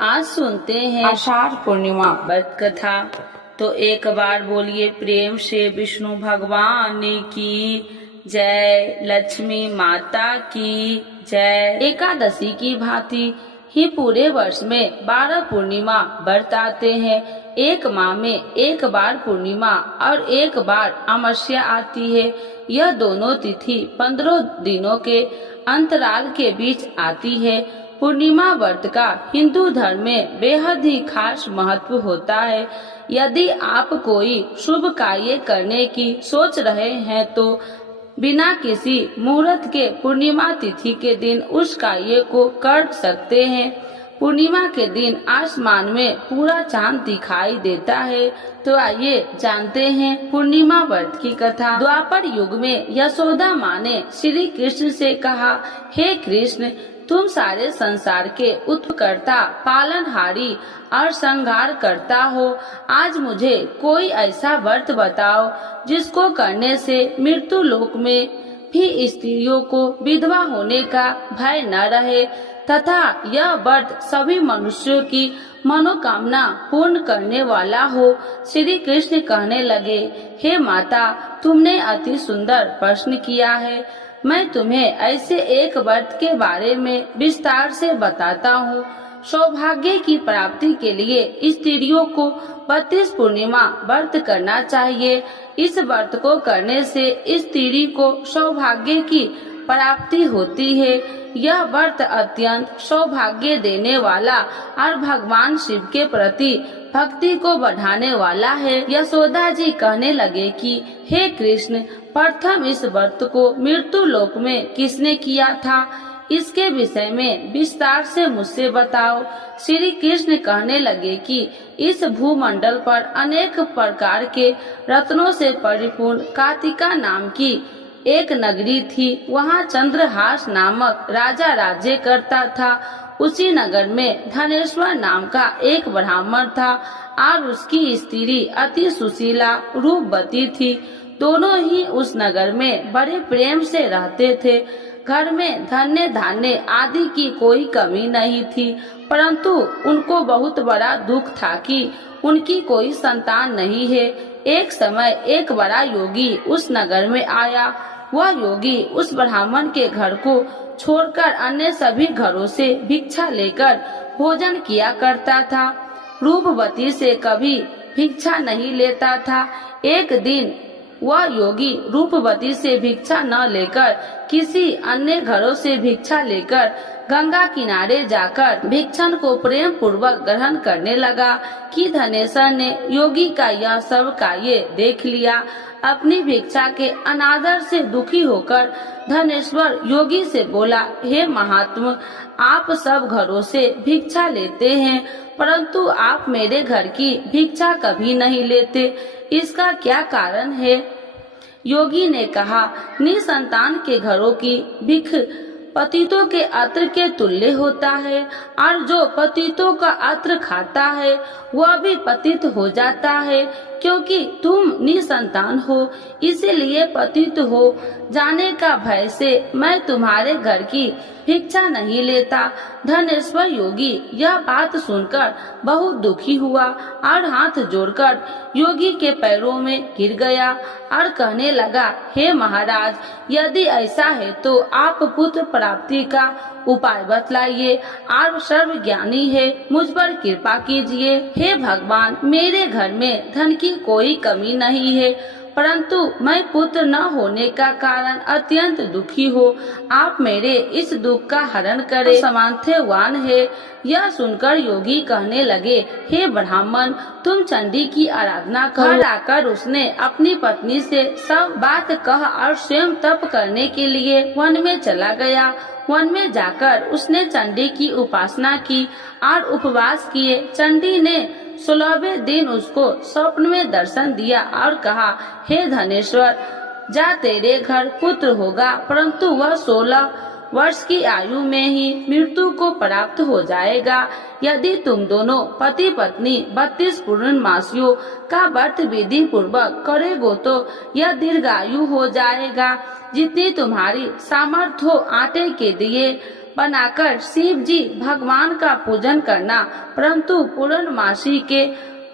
आज सुनते हैं आषाढ़ पूर्णिमा व्रत कथा। तो एक बार बोलिए प्रेम से विष्णु भगवान की जय, लक्ष्मी माता की जय। एकादशी की भांति ही पूरे वर्ष में 12 पूर्णिमा व्रत आते हैं। एक माह में एक बार पूर्णिमा और एक बार अमावस्या आती है। यह दोनों तिथि 15 दिनों के अंतराल के बीच आती है। पूर्णिमा व्रत का हिंदू धर्म में बेहद ही खास महत्व होता है। यदि आप कोई शुभ कार्य करने की सोच रहे हैं तो बिना किसी मुहूर्त के पूर्णिमा तिथि के दिन उस कार्य को कर सकते हैं। पूर्णिमा के दिन आसमान में पूरा चांद दिखाई देता है। तो आइए जानते हैं पूर्णिमा व्रत की कथा। द्वापर युग में यशोदा माँ ने श्री कृष्ण से कहा, हे कृष्ण, तुम सारे संसार के उत्पकर्ता, पालनहारी और संहार करता हो। आज मुझे कोई ऐसा व्रत बताओ जिसको करने से मृत्यु लोक में भी स्त्रियों को विधवा होने का भय न रहे तथा यह व्रत सभी मनुष्यों की मनोकामना पूर्ण करने वाला हो। श्री कृष्ण कहने लगे, हे माता, तुमने अति सुंदर प्रश्न किया है। मैं तुम्हें ऐसे एक व्रत के बारे में विस्तार से बताता हूँ। सौभाग्य की प्राप्ति के लिए स्त्रियों को 32 पूर्णिमा व्रत करना चाहिए। इस व्रत को करने से स्त्री को सौभाग्य की प्राप्ति होती है। यह व्रत अत्यंत सौभाग्य देने वाला और भगवान शिव के प्रति भक्ति को बढ़ाने वाला है। यशोदा जी कहने लगे कि हे कृष्ण, प्रथम इस व्रत को मृत्यु लोक में किसने किया था, इसके विषय में विस्तार से मुझसे बताओ। श्री कृष्ण कहने लगे कि इस भूमंडल पर अनेक प्रकार के रत्नों से परिपूर्ण कार्तिका नाम की एक नगरी थी। वहाँ चंद्रहास नामक राजा राज्य करता था। उसी नगर में धनेश्वर नाम का एक ब्राह्मण था और उसकी स्त्री अति सुशीला रूपवती थी। दोनों ही उस नगर में बड़े प्रेम से रहते थे। घर में धन्य धान्य आदि की कोई कमी नहीं थी, परंतु उनको बहुत बड़ा दुख था कि उनकी कोई संतान नहीं है। एक समय एक बड़ा योगी उस नगर में आया। वह योगी उस ब्राह्मण के घर को छोड़कर अन्य सभी घरों से भिक्षा लेकर भोजन किया करता था। रूपवती से कभी भिक्षा नहीं लेता था। एक दिन वह योगी रूपवती से भिक्षा न लेकर किसी अन्य घरों से भिक्षा लेकर गंगा किनारे जाकर भिक्षण को प्रेम पूर्वक ग्रहण करने लगा कि धनेश्वर ने योगी का यह सब कार्य देख लिया। अपनी भिक्षा के अनादर से दुखी होकर धनेश्वर योगी से बोला, हे महात्मा, आप सब घरों से भिक्षा लेते हैं, परंतु आप मेरे घर की भिक्षा कभी नहीं लेते। इसका क्या कारण है? योगी ने कहा, निसंतान के घरों की भिख पतितों के अत्र के तुल्य होता है और जो पतितों का अत्र खाता है वह भी पतित हो जाता है। क्योंकि तुम निसंतान हो, इसीलिए पतित हो जाने का भय से मैं तुम्हारे घर की भिक्षा नहीं लेता। धनेश्वर योगी यह बात सुनकर बहुत दुखी हुआ और हाथ जोड़कर योगी के पैरों में गिर गया और कहने लगा, हे महाराज, यदि ऐसा है तो आप पुत्र प्राप्ति का उपाय बतलाइए। आप सर्वज्ञानी है, मुझ पर कृपा कीजिए। हे भगवान, मेरे घर में धन की कोई कमी नहीं है, परंतु मैं पुत्र न होने का कारण अत्यंत दुखी हो। आप मेरे इस दुख का हरण करें, सामर्थ्यवान है। यह सुनकर योगी कहने लगे, हे ब्राह्मण, तुम चंडी की आराधना करो। आकर उसने अपनी पत्नी से सब बात कह और स्वयं तप करने के लिए वन में चला गया। वन में जाकर उसने चंडी की उपासना की और उपवास किए। चंडी ने 16वें दिन उसको स्वप्न में दर्शन दिया और कहा, हे धनेश्वर, जा, तेरे घर पुत्र होगा, परंतु वह 16 वर्ष की आयु में ही मृत्यु को प्राप्त हो जाएगा। यदि तुम दोनों पति पत्नी 32 पूर्णमासियों का व्रत विधि पूर्वक करेगो तो यह दीर्घायु हो जाएगा। जितनी तुम्हारी सामर्थ्य हो आटे के दिए बनाकर शिव जी भगवान का पूजन करना, परंतु पूर्णमासी के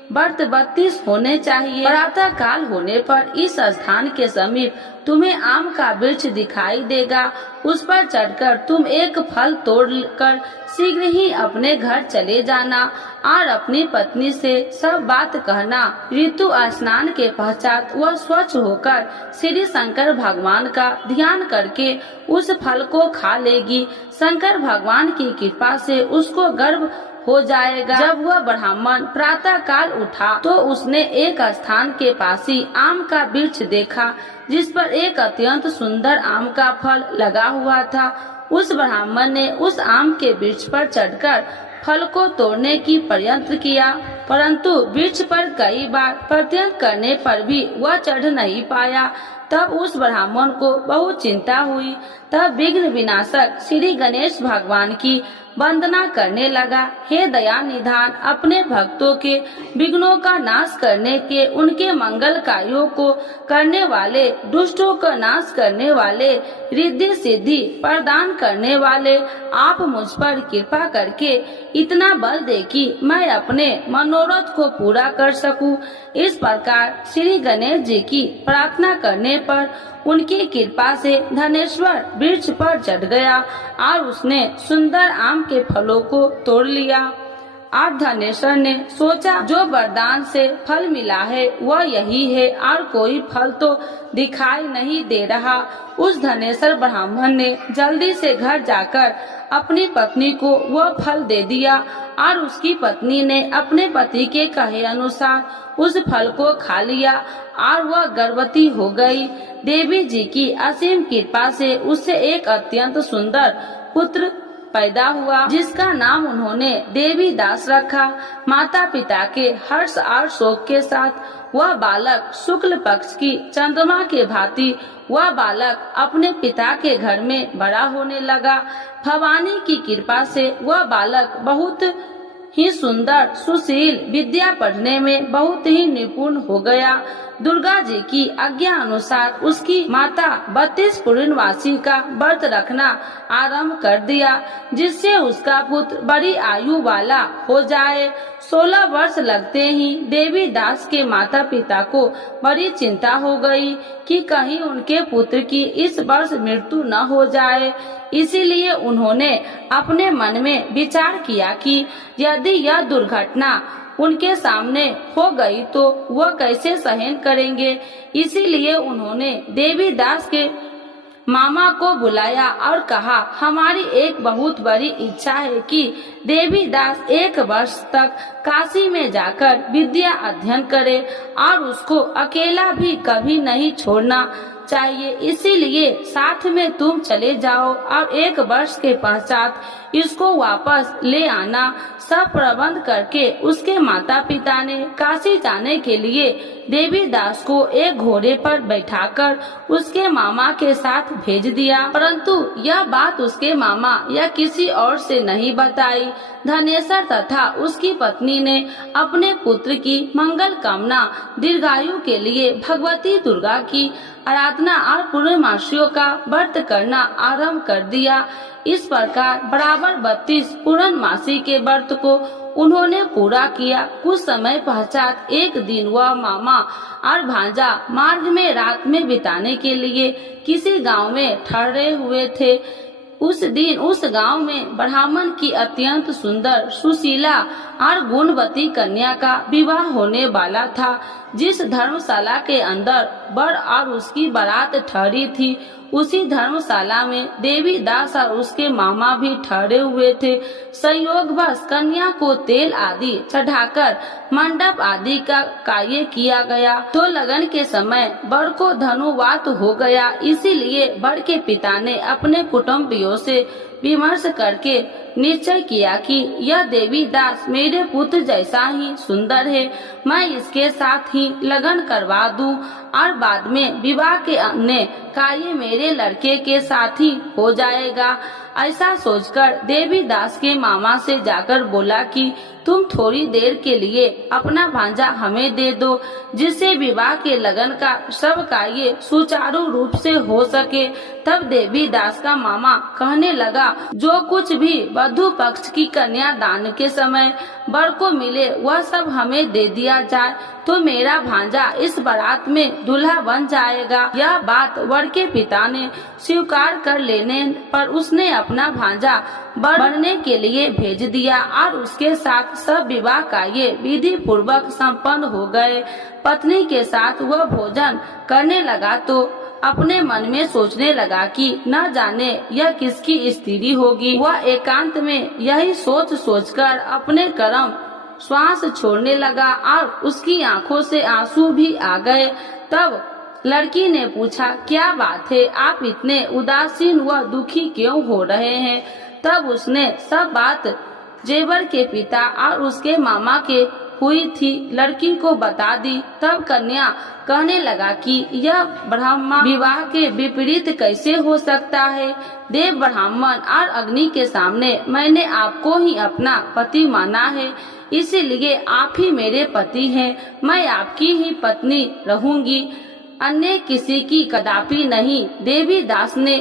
व्रत 32 होने चाहिए। प्रातः काल होने पर इस स्थान के समीप तुम्हें आम का वृक्ष दिखाई देगा। उस पर चढ़कर तुम एक फल तोड़कर शीघ्र ही अपने घर चले जाना और अपनी पत्नी से सब बात कहना। ऋतु स्नान के पश्चात वह स्वच्छ होकर श्री शंकर भगवान का ध्यान करके उस फल को खा लेगी। शंकर भगवान की कृपा से उसको गर्भ हो जाएगा। जब वह ब्राह्मण प्रातः काल उठा तो उसने एक स्थान के पास ही आम का वृक्ष देखा, जिस पर एक अत्यंत सुंदर आम का फल लगा हुआ था। उस ब्राह्मण ने उस आम के वृक्ष पर चढ़कर फल को तोड़ने की प्रयत्न किया, परंतु वृक्ष पर कई बार प्रयत्न करने पर भी वह चढ़ नहीं पाया। तब उस ब्राह्मण को बहुत चिंता हुई। तब विघ्न विनाशक श्री गणेश भगवान की वंदना करने लगा। हे दया निधान, अपने भक्तों के विघ्नों का नाश करने के, उनके मंगल कार्यों को करने वाले, दुष्टों का नाश करने वाले, रिद्धि सिद्धि प्रदान करने वाले, आप मुझ पर कृपा करके इतना बल दे कि मैं अपने मनोरथ को पूरा कर सकूं। इस प्रकार श्री गणेश जी की प्रार्थना करने पर उनकी कृपा से धनेश्वर वृक्ष पर चढ़ गया और उसने सुंदर आम के फलों को तोड़ लिया। और धनेश्वर ने सोचा, जो वरदान से फल मिला है वह यही है और कोई फल तो दिखाई नहीं दे रहा। उस धनेश्वर ब्राह्मण ने जल्दी से घर जाकर अपनी पत्नी को वह फल दे दिया और उसकी पत्नी ने अपने पति के कहे अनुसार उस फल को खा लिया और वह गर्भवती हो गई। देवी जी की असीम कृपा से उससे एक अत्यंत सुंदर पुत्र पैदा हुआ, जिसका नाम उन्होंने देवी दास रखा। माता पिता के हर्ष और शोक के साथ वह बालक शुक्ल पक्ष की चंद्रमा के भांति वह बालक अपने पिता के घर में बड़ा होने लगा। भवानी की कृपा से वह बालक बहुत ही सुंदर, सुशील, विद्या पढ़ने में बहुत ही निपुण हो गया। दुर्गा जी की आज्ञा अनुसार उसकी माता 32 पूर्णमासी का व्रत रखना आरंभ कर दिया, जिससे उसका पुत्र बड़ी आयु वाला हो जाए। 16 वर्ष लगते ही देवी दास के माता पिता को बड़ी चिंता हो गई कि कहीं उनके पुत्र की इस वर्ष मृत्यु न हो जाए। इसीलिए उन्होंने अपने मन में विचार किया कि यदि यह दुर्घटना उनके सामने हो गई तो वह कैसे सहन करेंगे। इसीलिए उन्होंने देवी दास के मामा को बुलाया और कहा, हमारी एक बहुत बड़ी इच्छा है कि देवी दास 1 वर्ष तक काशी में जाकर विद्या अध्ययन करे और उसको अकेला भी कभी नहीं छोड़ना चाहिए। इसीलिए साथ में तुम चले जाओ और 1 वर्ष के पश्चात इसको वापस ले आना। सब प्रबंध करके उसके माता पिता ने काशी जाने के लिए देवी दास को एक घोड़े पर बैठाकर उसके मामा के साथ भेज दिया, परंतु यह बात उसके मामा या किसी और से नहीं बताई। धनेश्वर तथा उसकी पत्नी ने अपने पुत्र की मंगल कामना दीर्घायु के लिए भगवती दुर्गा की आराधना और पूर्णमासियों का व्रत करना आरंभ कर दिया। इस प्रकार बराबर 32 पूर्णमासी के व्रत को उन्होंने पूरा किया। कुछ समय पश्चात एक दिन वह मामा और भांजा मार्ग में रात में बिताने के लिए किसी गांव में ठहरे हुए थे। उस दिन उस गांव में ब्राह्मण की अत्यंत सुंदर, सुशीला और गुणवती कन्या का विवाह होने वाला था। जिस धर्मशाला के अंदर वर और उसकी बारात ठहरी थी, उसी धर्मशाला में देवी दास और उसके मामा भी ठहरे हुए थे। संयोगवश कन्या को तेल आदि चढ़ाकर मंडप आदि का कार्य किया गया। तो लगन के समय वर को धनुवात हो गया। इसीलिए वर के पिता ने अपने कुटुंबियों से विमर्श करके निश्चय किया कि यह देवी दास मेरे पुत्र जैसा ही सुंदर है, मैं इसके साथ ही लगन करवा दूं और बाद में विवाह के अन्य कार्य मेरे लड़के के साथ ही हो जाएगा। ऐसा सोचकर देवी दास के मामा से जाकर बोला कि तुम थोड़ी देर के लिए अपना भांजा हमें दे दो, जिससे विवाह के लगन का सब कार्य सुचारू रूप से हो सके। तब देवी दास का मामा कहने लगा, जो कुछ भी वधू पक्ष की कन्या दान के समय वर को मिले वह सब हमें दे दिया जाए, तो मेरा भांजा इस बारात में दूल्हा बन जाएगा। यह बात वर के पिता ने स्वीकार कर लेने पर उसने अपना भांजा बनने के लिए भेज दिया और उसके साथ सब विवाह कार्य विधि पूर्वक संपन्न हो गए। पत्नी के साथ वह भोजन करने लगा तो अपने मन में सोचने लगा कि न जाने यह किसकी स्त्री होगी। वह एकांत में यही सोच सोचकर अपने कर्म श्वास छोड़ने लगा और उसकी आंखों से आंसू भी आ गए। तब लड़की ने पूछा, क्या बात है, आप इतने उदासीन व दुखी क्यों हो रहे हैं? तब उसने सब बात जेवर के पिता और उसके मामा के हुई थी लड़की को बता दी। तब कन्या कहने लगा कि यह ब्राह्मण विवाह के विपरीत कैसे हो सकता है? देव ब्राह्मण और अग्नि के सामने मैंने आपको ही अपना पति माना है, इसीलिए आप ही मेरे पति हैं। मैं आपकी ही पत्नी रहूंगी, अन्य किसी की कदापि नहीं। देवी दास ने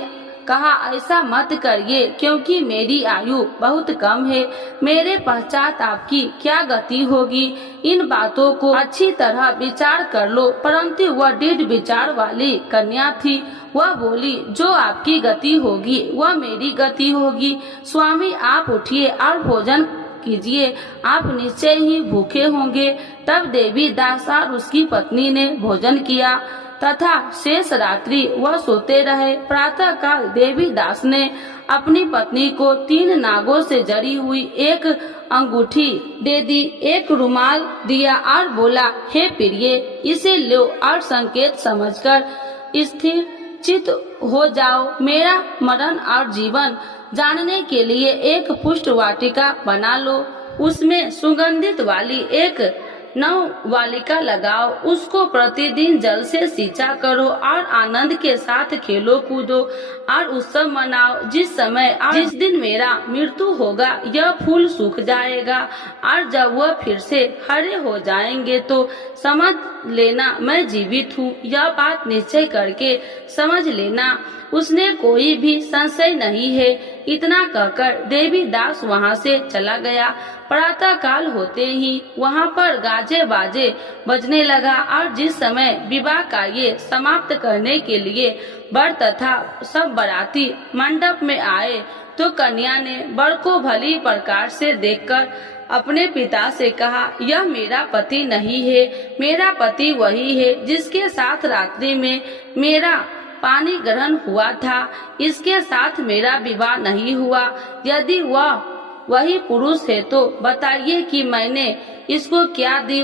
कहा, ऐसा मत करिए, क्योंकि मेरी आयु बहुत कम है। मेरे पश्चात आपकी क्या गति होगी? इन बातों को अच्छी तरह विचार कर लो। परंतु वह दृढ़ विचार वाली कन्या थी। वह बोली, जो आपकी गति होगी वह मेरी गति होगी। स्वामी, आप उठिए और भोजन कीजिए, आप निश्चय ही भूखे होंगे। तब देवी दास और उसकी पत्नी ने भोजन किया तथा शेष रात्रि वह सोते रहे। प्रातः काल देवी दास ने अपनी पत्नी को 3 नागों से जड़ी हुई एक अंगूठी दे दी, एक रुमाल दिया और बोला, हे प्रिय, इसे लो और संकेत समझकर स्थिर चित हो जाओ। मेरा मरण और जीवन जानने के लिए एक पुष्ट वाटिका बना लो, उसमें सुगंधित वाली एक नववालिका लगाओ, उसको प्रतिदिन जल से सिंचा करो और आनंद के साथ खेलो कूदो और उत्सव मनाओ। जिस समय और जिस दिन मेरा मृत्यु होगा यह फूल सूख जाएगा और जब वह फिर से हरे हो जाएंगे तो समझ लेना मैं जीवित हूँ। यह बात निश्चय करके समझ लेना, उसने कोई भी संशय नहीं है। इतना कहकर देवी दास वहाँ से चला गया। प्रातः काल होते ही वहाँ पर गाजे बाजे बजने लगा और जिस समय विवाह कार्य समाप्त करने के लिए वर तथा सब बाराती मंडप में आए तो कन्या ने वर को भली प्रकार से देखकर अपने पिता से कहा, यह मेरा पति नहीं है, मेरा पति वही है जिसके साथ रात्रि में मेरा पानी ग्रहण हुआ था, इसके साथ मेरा विवाह नहीं हुआ। यदि वह वही पुरुष है तो बताइए कि मैंने इसको क्या दी।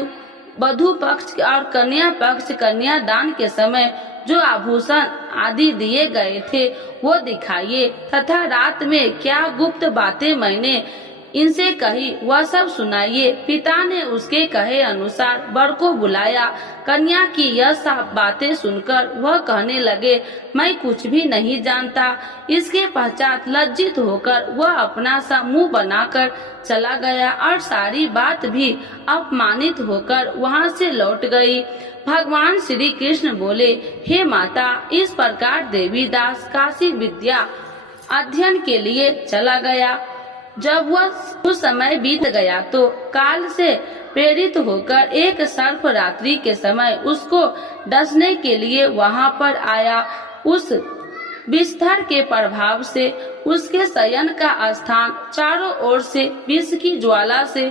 वधू पक्ष और कन्या पक्ष कन्यादान के समय जो आभूषण आदि दिए गए थे वो दिखाइए तथा रात में क्या गुप्त बातें मैंने इनसे कही वह सब सुनाइए। पिता ने उसके कहे अनुसार वर को बुलाया। कन्या की यह सब बातें सुनकर वह कहने लगे, मैं कुछ भी नहीं जानता। इसके पश्चात लज्जित होकर वह अपना सा मुंह बनाकर चला गया और सारी बात भी अपमानित होकर वहां से लौट गई। भगवान श्री कृष्ण बोले, हे माता, इस प्रकार देवीदास काशी विद्या अध्ययन के लिए चला गया। जब वह कुछ समय बीत गया तो काल से प्रेरित होकर एक सर्प रात्रि के समय उसको डसने के लिए वहां पर आया। उस विस्तार के प्रभाव से उसके शयन का स्थान चारों ओर से विष की ज्वाला से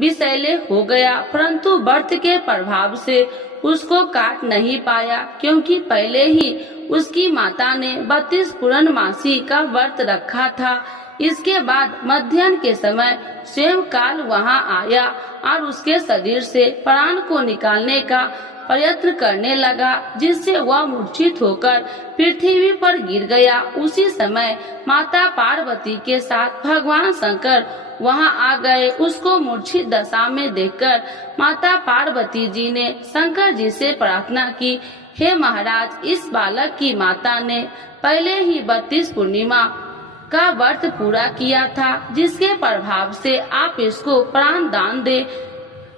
विषैले हो गया, परंतु व्रत के प्रभाव से उसको काट नहीं पाया, क्योंकि पहले ही उसकी माता ने 32 पूर्णमासी का व्रत रखा था। इसके बाद मध्याह्न के समय स्वयं काल वहां आया और उसके शरीर से प्राण को निकालने का प्रयत्न करने लगा, जिससे वह मूर्छित होकर पृथ्वी पर गिर गया। उसी समय माता पार्वती के साथ भगवान शंकर वहां आ गए। उसको मूर्छित दशा में देखकर माता पार्वती जी ने शंकर जी से प्रार्थना की, हे महाराज, इस बालक की माता ने पहले ही 32 पूर्णिमा का व्रत पूरा किया था, जिसके प्रभाव से आप इसको प्राण दान दे।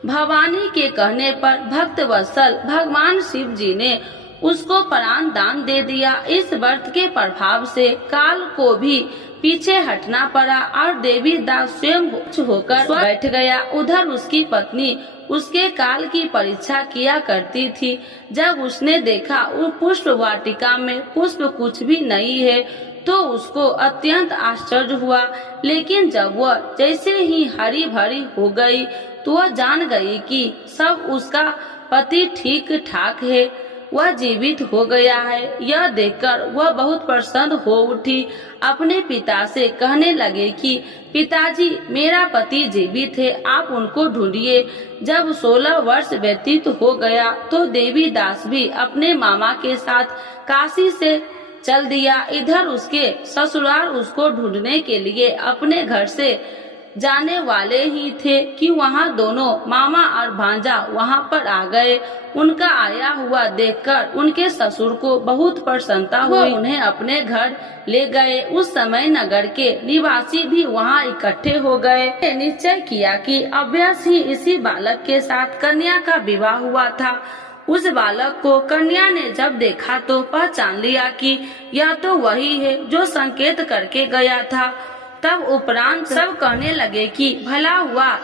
भवानी के कहने पर भक्त वत्सल भगवान शिव जी ने उसको प्राण दान दे दिया। इस व्रत के प्रभाव से काल को भी पीछे हटना पड़ा और देवी दास स्वयं होकर बैठ गया। उधर उसकी पत्नी उसके काल की परीक्षा किया करती थी। जब उसने देखा वो पुष्प वाटिका में पुष्प कुछ भी नहीं है तो उसको अत्यंत आश्चर्य हुआ, लेकिन जब वह जैसे ही हरी भरी हो गई तो वह जान गई कि सब उसका पति ठीक ठाक है, वह जीवित हो गया है। यह देखकर वह बहुत प्रसन्न हो उठी। अपने पिता से कहने लगे कि पिताजी, मेरा पति जीवित है, आप उनको ढूंढिए। जब 16 वर्ष व्यतीत हो गया तो देवी दास भी अपने मामा के साथ काशी से चल दिया। इधर उसके ससुराल उसको ढूंढने के लिए अपने घर से जाने वाले ही थे कि वहाँ दोनों मामा और भांजा वहाँ पर आ गए। उनका आया हुआ देखकर उनके ससुर को बहुत प्रसन्नता हुई। उन्हें अपने घर ले गए। उस समय नगर के निवासी भी वहाँ इकट्ठे हो गए। निश्चय किया कि अभ्यास ही इसी बालक के साथ कन्या का विवाह हुआ था। उस बालक को कन्या ने जब देखा तो पहचान लिया कि यह तो वही है जो संकेत करके गया था। तब उपरांत सब कहने लगे कि भला हुआ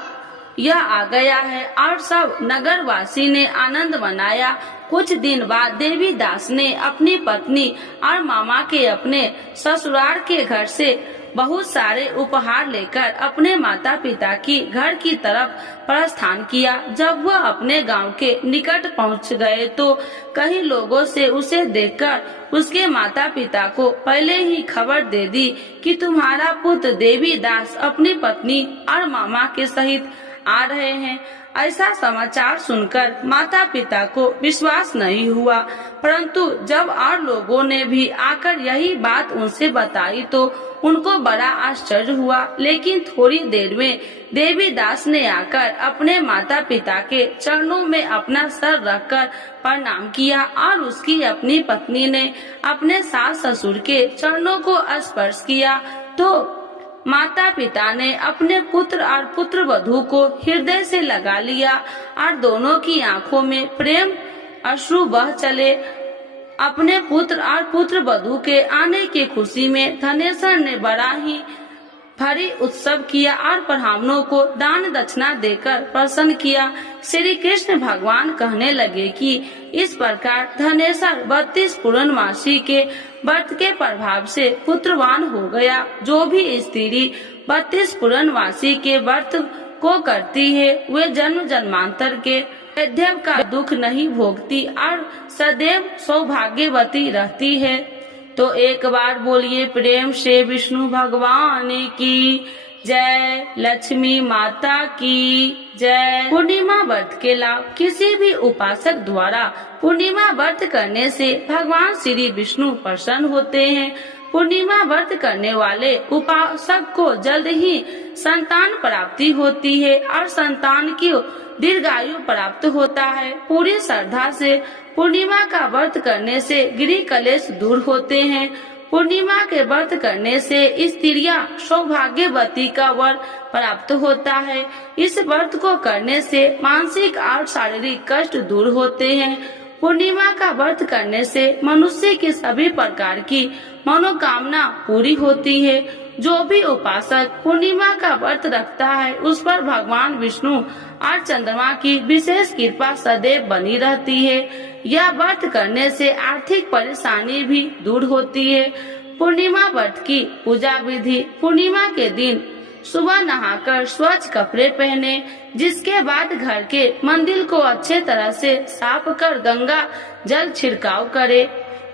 यह आ गया है, और सब नगरवासी ने आनंद मनाया। कुछ दिन बाद देवी दास ने अपनी पत्नी और मामा के अपने ससुराल के घर से बहुत सारे उपहार लेकर अपने माता पिता की घर की तरफ प्रस्थान किया। जब वह अपने गांव के निकट पहुंच गए तो कई लोगों से उसे देखकर उसके माता पिता को पहले ही खबर दे दी कि तुम्हारा पुत्र देवी दास अपनी पत्नी और मामा के सहित आ रहे हैं। ऐसा समाचार सुनकर माता पिता को विश्वास नहीं हुआ, परंतु जब और लोगों ने भी आकर यही बात उनसे बताई तो उनको बड़ा आश्चर्य हुआ। लेकिन थोड़ी देर में देवी दास ने आकर अपने माता पिता के चरणों में अपना सर रखकर प्रणाम किया और उसकी अपनी पत्नी ने अपने सास ससुर के चरणों को स्पर्श किया तो माता पिता ने अपने पुत्र और पुत्र वधू को हृदय से लगा लिया और दोनों की आंखों में प्रेम अश्रु बह चले। अपने पुत्र और पुत्र वधू के आने की खुशी में धनेश्वर ने बड़ा ही भारी उत्सव किया और ब्राह्मणों को दान दक्षिणा देकर प्रसन्न किया। श्री कृष्ण भगवान कहने लगे कि इस प्रकार धनेश्वर 32 पूर्णमासी के व्रत के प्रभाव से पुत्रवान हो गया। जो भी स्त्री 32 पूर्णमासी के व्रत को करती है वे जन्म जन्मांतर के वैधव्य का दुख नहीं भोगती और सदैव सौभाग्यवती रहती है। तो एक बार बोलिए प्रेम से विष्णु भगवान की जय, लक्ष्मी माता की जय। पूर्णिमा व्रत के लाभ। किसी भी उपासक द्वारा पूर्णिमा व्रत करने से भगवान श्री विष्णु प्रसन्न होते हैं। पूर्णिमा व्रत करने वाले उपासक को जल्द ही संतान प्राप्ति होती है और संतान की दीर्घायु प्राप्त होता है। पूरी श्रद्धा से पूर्णिमा का व्रत करने से गृह कलेश दूर होते हैं। पूर्णिमा के व्रत करने से स्त्रियां सौभाग्यवती का वर प्राप्त होता है। इस व्रत को करने से मानसिक और शारीरिक कष्ट दूर होते हैं। पूर्णिमा का व्रत करने से मनुष्य की सभी प्रकार की मनोकामना पूरी होती है। जो भी उपासक पूर्णिमा का व्रत रखता है उस पर भगवान विष्णु और चंद्रमा की विशेष कृपा सदैव बनी रहती है। यह व्रत करने से आर्थिक परेशानी भी दूर होती है। पूर्णिमा व्रत की पूजा विधि। पूर्णिमा के दिन सुबह नहाकर स्वच्छ कपड़े पहने, जिसके बाद घर के मंदिर को अच्छे तरह से साफ कर गंगा जल छिड़काव करे।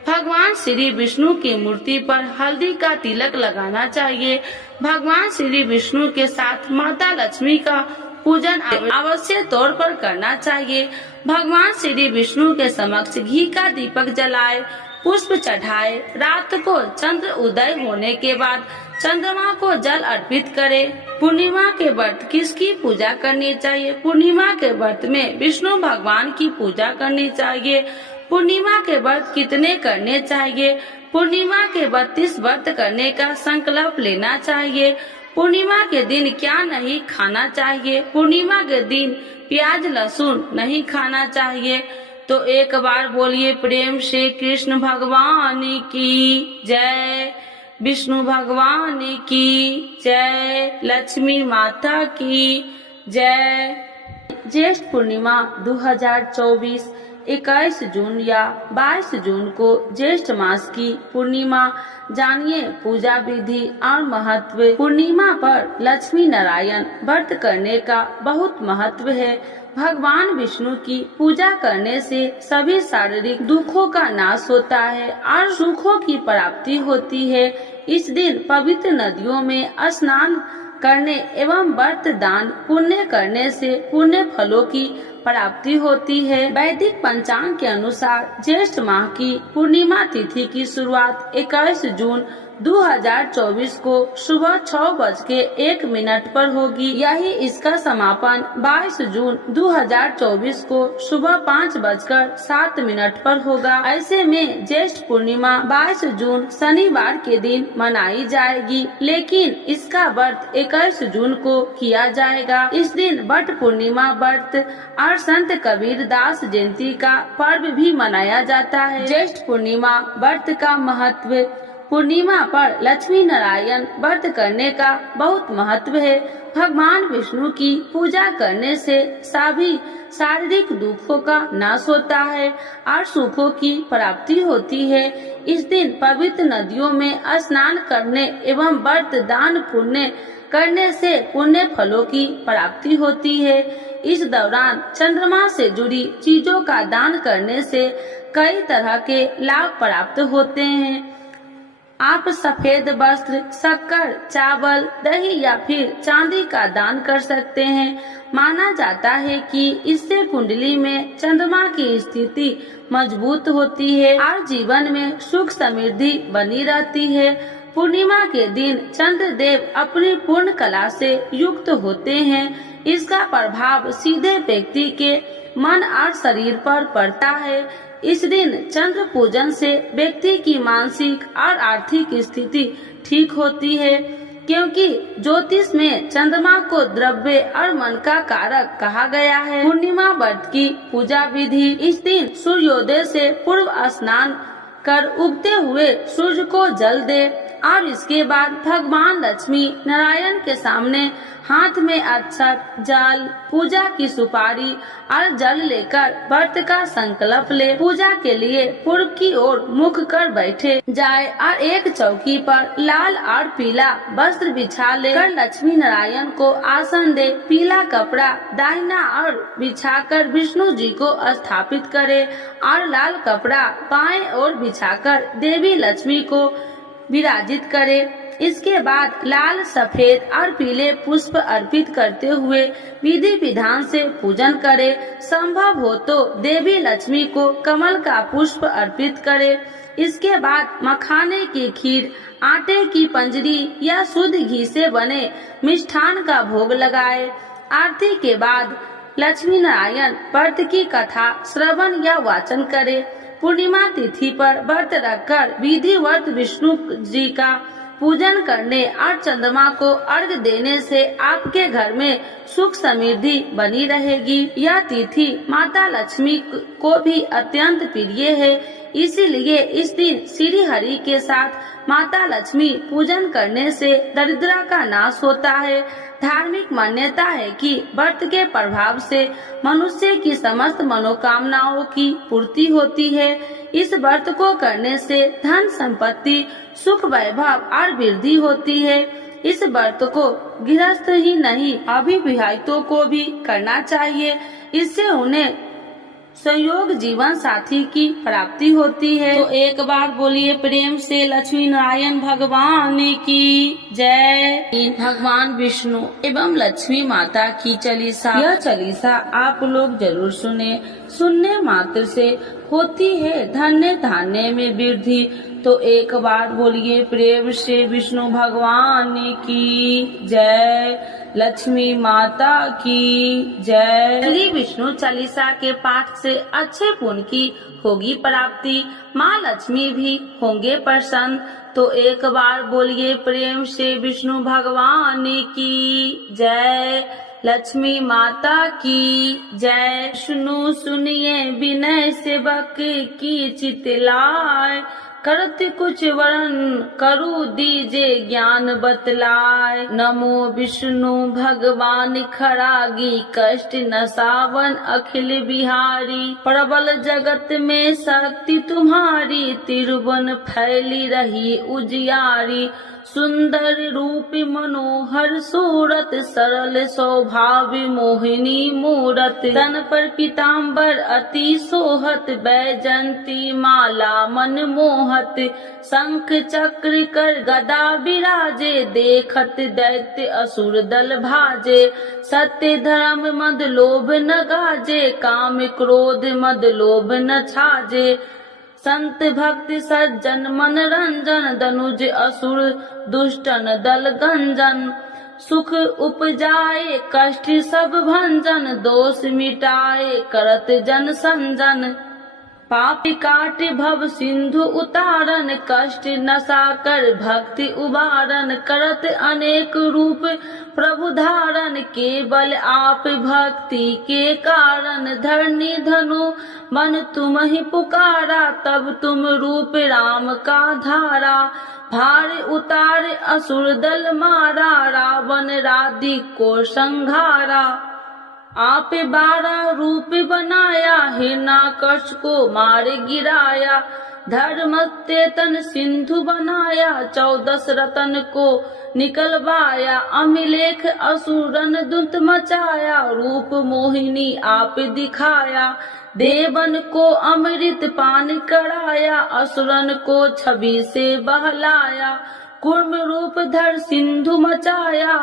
भगवान श्री विष्णु की मूर्ति पर हल्दी का तिलक लगाना चाहिए। भगवान श्री विष्णु के साथ माता लक्ष्मी का पूजन अवश्य तौर पर करना चाहिए। भगवान श्री विष्णु के समक्ष घी का दीपक जलाए, पुष्प चढ़ाए। रात को चंद्र उदय होने के बाद चंद्रमा को जल अर्पित करे। पूर्णिमा के व्रत किसकी पूजा करनी चाहिए? पूर्णिमा के व्रत में विष्णु भगवान की पूजा करनी चाहिए। पूर्णिमा के व्रत कितने करने चाहिए? पूर्णिमा के 32 व्रत करने का संकल्प लेना चाहिए। पूर्णिमा के दिन क्या नहीं खाना चाहिए? पूर्णिमा के दिन प्याज लहसुन नहीं खाना चाहिए। तो एक बार बोलिए प्रेम से कृष्ण भगवान की जय, विष्णु भगवान की जय, लक्ष्मी माता की जय। ज्येष्ठ पूर्णिमा 2024 21 जून या 22 जून को ज्येष्ठ मास की पूर्णिमा। जानिए पूजा विधि और महत्व। पूर्णिमा पर लक्ष्मी नारायण व्रत करने का बहुत महत्व है। भगवान विष्णु की पूजा करने से सभी शारीरिक दुखों का नाश होता है और सुखों की प्राप्ति होती है। इस दिन पवित्र नदियों में स्नान करने एवं व्रत दान पुण्य करने से पुण्य फलों की प्राप्ति होती है। वैदिक पंचांग के अनुसार ज्येष्ठ माह की पूर्णिमा तिथि की शुरुआत 21 जून 2024 को सुबह 6:01 पर होगी। यही इसका समापन 22 जून 2024 को सुबह 5:07 पर होगा। ऐसे में ज्येष्ठ पूर्णिमा 22 जून शनिवार के दिन मनाई जाएगी, लेकिन इसका व्रत 21 जून को किया जाएगा। इस दिन वट पूर्णिमा व्रत और संत कबीर दास जयंती का पर्व भी मनाया जाता है। ज्येष्ठ पूर्णिमा व्रत का महत्व। पूर्णिमा पर लक्ष्मी नारायण व्रत करने का बहुत महत्व है। भगवान विष्णु की पूजा करने से सभी शारीरिक दुखों का नाश होता है और सुखों की प्राप्ति होती है। इस दिन पवित्र नदियों में स्नान करने एवं व्रत दान पुण्य करने से पुण्य फलों की प्राप्ति होती है। इस दौरान चंद्रमा से जुड़ी चीजों का दान करने से कई तरह के लाभ प्राप्त होते हैं। आप सफेद वस्त्र, शक्कर, चावल, दही या फिर चांदी का दान कर सकते हैं। माना जाता है कि इससे कुंडली में चंद्रमा की स्थिति मजबूत होती है और जीवन में सुख समृद्धि बनी रहती है। पूर्णिमा के दिन चंद्र देव अपनी पूर्ण कला से युक्त होते हैं। इसका प्रभाव सीधे व्यक्ति के मन और शरीर पर पड़ता है। इस दिन चंद्र पूजन से व्यक्ति की मानसिक और आर्थिक स्थिति ठीक होती है, क्योंकि ज्योतिष में चंद्रमा को द्रव्य और मन का कारक कहा गया है। पूर्णिमा व्रत की पूजा विधि। इस दिन सूर्योदय से पूर्व स्नान कर उगते हुए सूर्य को जल दे और इसके बाद भगवान लक्ष्मी नारायण के सामने हाथ में अक्षत, जल, पूजा की सुपारी और जल लेकर व्रत का संकल्प ले। पूजा के लिए पूर्व की ओर मुख कर बैठे जाए और एक चौकी पर लाल और पीला वस्त्र बिछा लेकर लक्ष्मी नारायण को आसन दे। पीला कपड़ा दाहिना और बिछाकर विष्णु जी को स्थापित करे और लाल कपड़ा बाएं ओर बिछाकर देवी लक्ष्मी को विराजित करे। इसके बाद लाल, सफेद और पीले पुष्प अर्पित करते हुए विधि विधान से पूजन करे। संभव हो तो देवी लक्ष्मी को कमल का पुष्प अर्पित करे। इसके बाद मखाने की खीर, आटे की पंजरी या शुद्ध घी से बने मिष्ठान का भोग लगाए। आरती के बाद लक्ष्मी नारायण व्रत की कथा श्रवण या वाचन करे। पूर्णिमा तिथि पर व्रत रखकर विधिवत विष्णु जी का पूजन करने और चंद्रमा को अर्घ देने से आपके घर में सुख समृद्धि बनी रहेगी। यह तिथि माता लक्ष्मी को भी अत्यंत प्रिय है, इसीलिए इस दिन श्री हरि के साथ माता लक्ष्मी पूजन करने से दरिद्रता का नाश होता है। धार्मिक मान्यता है कि व्रत के प्रभाव से मनुष्य की समस्त मनोकामनाओं की पूर्ति होती है। इस व्रत को करने से धन संपत्ति, सुख, वैभव और वृद्धि होती है। इस व्रत को गृहस्थ ही नहीं अविवाहितों को भी करना चाहिए। इससे उन्हें संयोग जीवन साथी की प्राप्ति होती है। तो एक बार बोलिए प्रेम से लक्ष्मी नारायण भगवान की जय। भगवान विष्णु एवं लक्ष्मी माता की चालीसा। यह चालीसा आप लोग जरूर सुने। सुनने मात्र से होती है धन्य धान्य में वृद्धि। तो एक बार बोलिए प्रेम से विष्णु भगवान की जय। लक्ष्मी माता की जय। श्री विष्णु चालीसा के पाठ से अच्छे पुण्य की होगी प्राप्ति, माँ लक्ष्मी भी होंगे प्रसन्न। तो एक बार बोलिए प्रेम से विष्णु भगवान की जय, लक्ष्मी माता की जय। सुनो सुनिए विनय सेवक की चितलाय, करत कुछ वरण करु दीजे ज्ञान बतलाय। नमो विष्णु भगवान खरागी, कष्ट नसावन अखिल बिहारी। प्रबल जगत में शक्ति तुम्हारी, तिरुवन फैली रही उजियारी। सुंदर रूप मनोहर सूरत, सरल स्वभाव मोहिनी मूरत। तन पर पीताम्बर अति सोहत, बैजंती माला मन मोहत। शंख चक्र कर गदा विराजे, देखत दैत्य असुर दल भाजे। सत्य धर्म मद लोभ न गाजे, काम क्रोध मद लोभ न छाजे। संत भक्त सज्जन मन रंजन, दनुज असुर दुष्टन दल गंजन। सुख उपजाए कष्ट सब भंजन, दोष मिटाए करत जन संजन। पाप काट भव सिंधु उतारन, कष्ट नसा कर भक्ति उबारन। करत अनेक रूप प्रभु धारण, केवल आप भक्ति के कारण। धरनी धनु मन तुम ही पुकारा, तब तुम रूप राम का धारा। भार उतार असुर दल मारा, रावण राधि को संघारा। आप 12 रूप बनाया, हिरण्याकश को मार गिराया। धर्म तेतन सिंधु बनाया, 14 रतन को निकलवाया। अमिलेख असुरन दुत मचाया, रूप मोहिनी आप दिखाया। देवन को अमृत पान कराया, असुरन को छवि से बहलाया। कूर्म रूप धर सिंधु मचाया,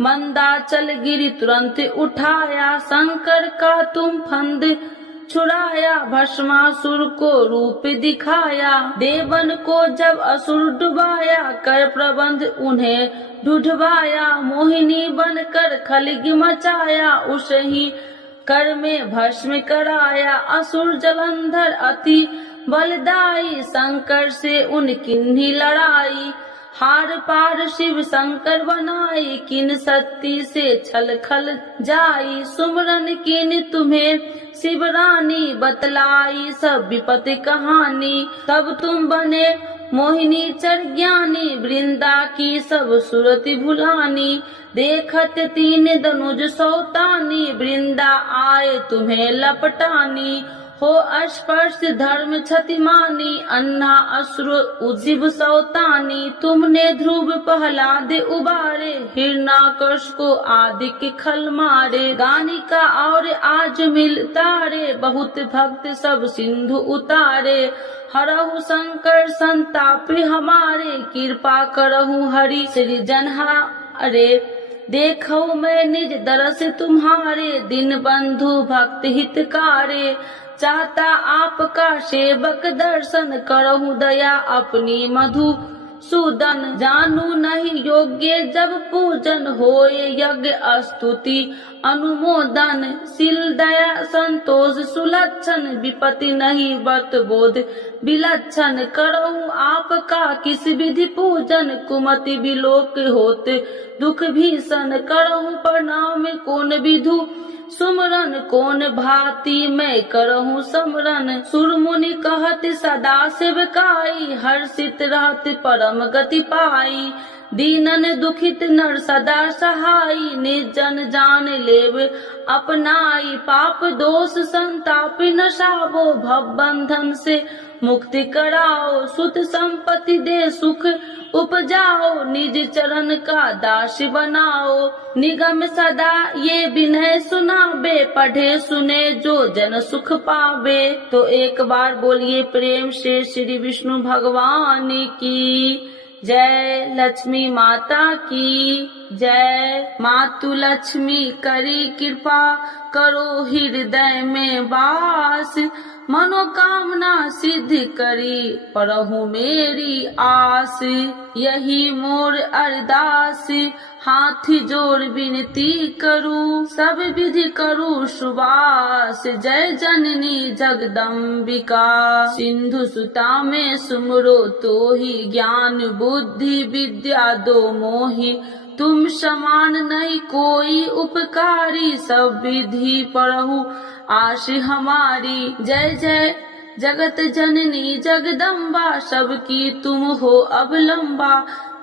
मंदाचल गिरि तुरंत उठाया। शंकर का तुम फंद छुड़ाया, भस्मासुर को रूप दिखाया। देवन को जब असुर डुबाया, कर प्रबंध उन्हें ढूंढवाया। मोहिनी बनकर खलगी मचाया, उसे ही कर में भस्म कराया। असुर जलंधर अति बलदाई, शंकर से उनकी लड़ाई। हार पार शिव शंकर बनाई, किन सत्ती से छल खल जाई। सुमरन किन तुम्हें शिव रानी, बतलाई सब विपत्ति कहानी। तब तुम बने मोहिनी चर ज्ञानी, वृंदा की सब सुरति भुलानी। देखत 3 दनुज सौतानी, वृंदा आए तुम्हें लपटानी। हो स्पर्श धर्म क्षतिमानी, अन्ना असुर उज्जीव सौतानी। तुमने ध्रुव प्रहलाद उबारे, हिरण्याकश को आदि के खल मारे। गानिका और आज मिल तारे, बहुत भक्त सब सिंधु उतारे। हरहु शंकर संताप हमारे, कृपा करहु हरि सृजनहारे। देखो मैं निज दरस तुम्हारे, दिन बंधु भक्त हितकारे। चाहता आपका सेवक दर्शन, करहु दया अपनी मधु सूदन। जानू नहीं योग्य जब पूजन, होए यज्ञ स्तुति अनुमोदन। शील दया संतोष सुलक्षण, विपत्ति नहीं व्रत बोध विलक्षण। करहु आपका किस विधि पूजन, कुमति विलोक होते दुख भीषण। करहु प्रणाम कौन विधु सुमरन, कौन भांति मैं करहु समरन। सुर मुनि कहत सदा सेवकाई, हर्षित रहत परम गति पाई। दीनन दुखित नर सदा सहाई, निर्जन जान लेव अपनाई। पाप दोष संताप नसावो, भव बंधन से मुक्ति कराओ। सुत संपत्ति दे सुख उपजाओ, निज चरण का दास बनाओ। निगम सदा ये विनय सुनावे, पढ़े सुने जो जन सुख पावे। तो एक बार बोलिए प्रेम से श्री विष्णु भगवान की जय, लक्ष्मी माता की जय। मातु लक्ष्मी करी कृपा, करो हृदय में वास। मनोकामना सिद्ध करी परहु मेरी आस। यही मोर अरदास हाथ जोड़ विनती करूं, सब विधि करूं सुबास। जय जननी जगदम्बिका, सिंधु सुता में सुमरो तो ही, ज्ञान बुद्धि विद्या दो मोहि। तुम समान नहीं कोई उपकारी, सब विधि पढ़ू आश हमारी। जय जय जगत जननी जगदम्बा, सबकी तुम हो अवलंबा।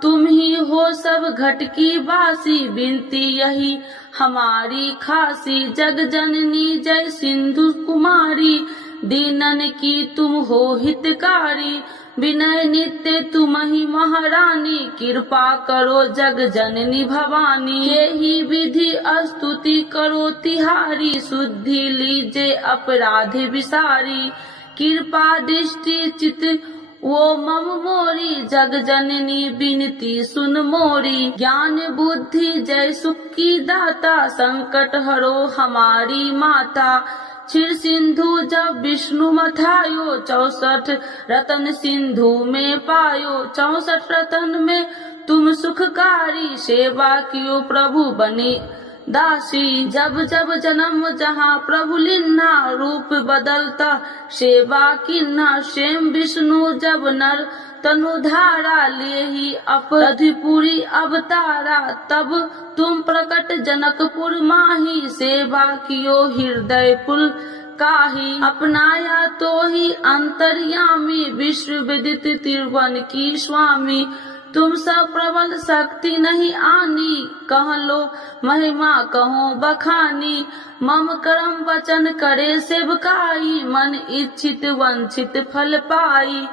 तुम ही हो सब घट की वासी, विनती यही हमारी खासी। जग जननी जय सिंधु कुमारी, दीनन की तुम हो हितकारी। विनय नित्य तुम ही महारानी, कृपा करो जग जननी भवानी। यही विधि स्तुति करो तिहारी, शुद्धि लीजे अपराध विसारी। कृपा दृष्टि चित वो मम मोरी, जग जननी बिनती सुन मोरी। ज्ञान बुद्धि जय सुख की दाता, संकट हरो हमारी माता। क्षीर सिंधु जब विष्णु मथायो, 64 रतन सिंधु में पायो। 64 रतन में तुम सुखकारी, सेवा कियो प्रभु बने दासी। जब जब जन्म जहाँ प्रभु लिन्हा, रूप बदलता सेवा किन्हा। स्वयं विष्णु जब नर तनुधारा, ले ही अपराधिपुरी अवतारा। तब तुम प्रकट जनकपुर माही, सेवा कियो हृदय पुल काही। अपनाया तो ही अंतर्यामी, विश्व विदित त्रिभुवन की स्वामी। तुम सब प्रबल शक्ति नहीं आनी, कह लो महिमा कहो बखानी। मम कर्म वचन करे सेवकाई, मन इच्छित वंचित फल पाई।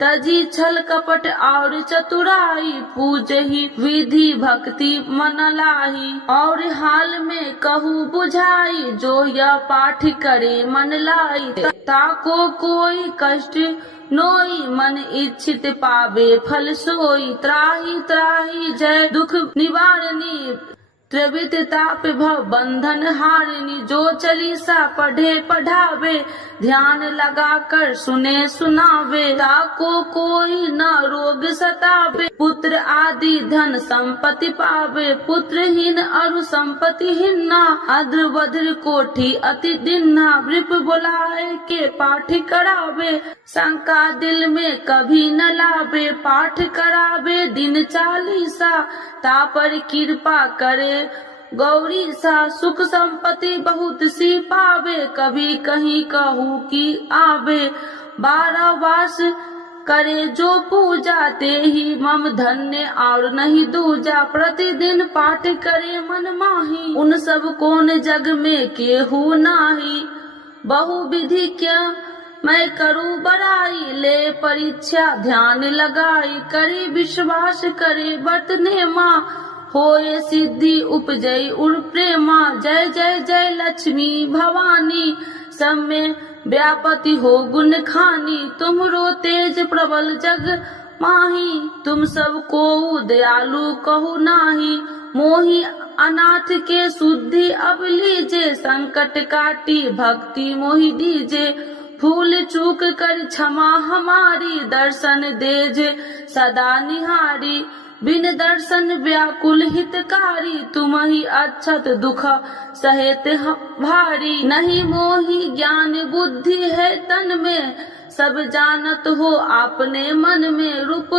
तजी छल कपट और चतुराई, पूजहि विधि भक्ति मन लाही। और हाल में कहूँ बुझाई, जो यह पाठ करे मन लाई। ताको कोई कष्ट नोई, मन इच्छित पावे फल सोई। त्राही त्राही जय दुख निवारणी, त्रिविध ताप भव बंधन हारिणी। जो चालीसा पढ़े पढ़ावे, ध्यान लगा कर सुने सुनावे। ताको कोई न रोग सतावे, पुत्र आदि धन संपत्ति पावे। पुत्रहीन अरु संपत्ति हिन्ना, अद्र वज्र कोठी अति दिन्ना। वृप बुलाए के पाठ करावे, शंका दिल में कभी न लावे। पाठ करावे दिन चालीसा, तापर कृपा करे गौरी सा। सुख संपत्ति बहुत सी पावे, कभी कहीं कहूँ की आवे। 12 वास करे जो पूजा, ते ही मम धन्य और नहीं दूजा। प्रतिदिन पाठ करे मन माही, उन सब कौन जग में केहू नाही। बहु विधि क्या मैं करूँ बड़ाई, ले परीक्षा ध्यान लगाई। करे विश्वास करे व्रत नेमा, होए सिद्धि उपजय उर प्रेमा। जय जय जय लक्ष्मी भवानी, सब में व्यापति हो गुण खानी। तुमरो तेज प्रबल जग माही, तुम सब को दयालु कहु नाही। मोहि अनाथ के शुद्धि अब लीजे, संकट काटी भक्ति मोहि दीजे। भूल चूक कर क्षमा हमारी, दर्शन देजे सदा निहारी। बिन दर्शन व्याकुल हितकारी, तुम ही अक्षत दुख सहेत भारी। नहीं मोहि ज्ञान बुद्धि है तन में, सब जानत हो आपने मन में। रूप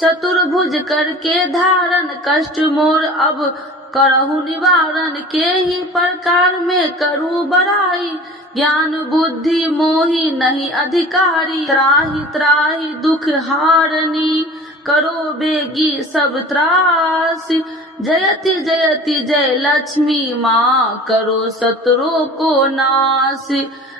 चतुर्भुज करके धारण, कष्ट मोर अब करहु निवारण। के ही प्रकार में करूँ बड़ाई, ज्ञान बुद्धि मोहि नहीं अधिकारी। त्राहि त्राहि दुख हारनी, करो बेगी सब त्रासी। जयति जयति जय लक्ष्मी माँ, करो शत्रु को नाश।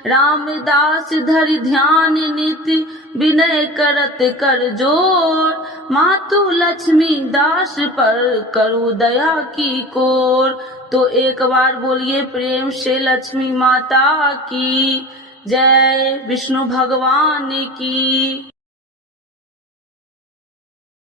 रामदास धरि ध्यान नित, विनय करत कर जोर। मातु लक्ष्मी दास पर करू दया की कोर। तो एक बार बोलिए प्रेम से लक्ष्मी माता की जय, विष्णु भगवान की।